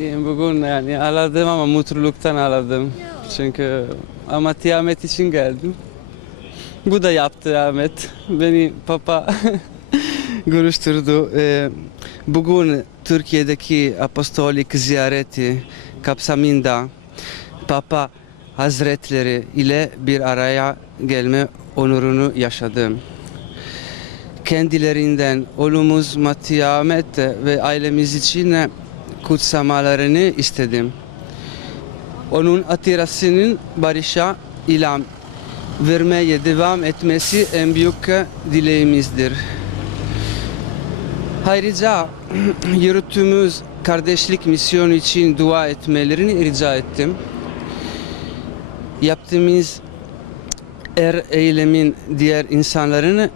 İyiyim bugün yani ağladım ama mutluluktan ağladım. Çünkü Ahmet Ahmet için geldim. Bu da yaptı Ahmet. Beni papa görüştürdü. Ee, bugün Türkiye'deki apostolik ziyareti kapsamında Papa Hazretleri ile bir araya gelme onurunu yaşadım. Kendilerinden olumuz Mati Ahmet ve ailemiz için kutsamalarını istedim. Onun atirasının barışa ilam vermeye devam etmesi en büyük dileğimizdir. Ayrıca yürüttüğümüz kardeşlik misyonu için dua etmelerini rica ettim. Yaptığımız er eylemin diğer insanların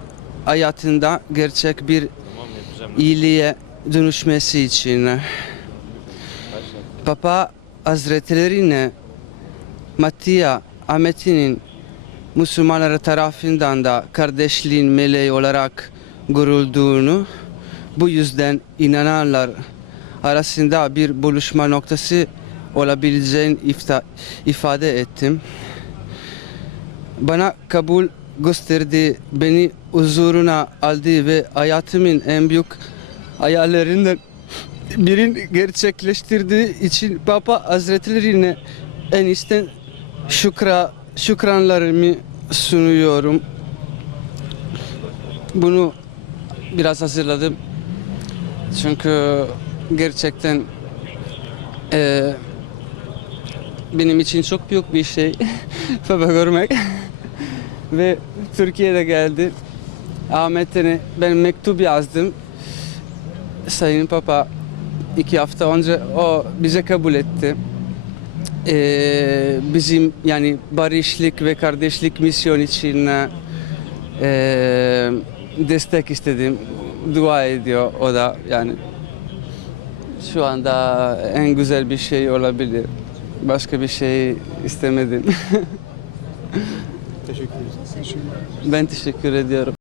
hayatında gerçek bir iyiliğe dönüşmesi için Papa Hazretleri'ne Mattia Ahmet'in Müslümanlar tarafından da kardeşliğin meleği olarak görüldüğünü bu yüzden inananlar arasında bir buluşma noktası olabileceğini ifade ettim. Bana kabul gösterdi, beni huzuruna aldı ve hayatımın en büyük hayallerinden birini gerçekleştirdiği için Papa Hazretleri'ne en içten şükra, şükranlarımı sunuyorum. Bunu biraz hazırladım. Çünkü gerçekten eee, benim için çok büyük bir şey Papa görmek. Ve Türkiye'de geldi. Ahmet'e ben mektup yazdım. Sayın Papa iki hafta önce o bize kabul etti. Ee, bizim yani barışlık ve kardeşlik misyon için ee, destek istedim. Dua ediyor o da yani şu anda en güzel bir şey olabilir. Başka bir şey istemedim. Teşekkür ederiz. ben teşekkür ediyorum.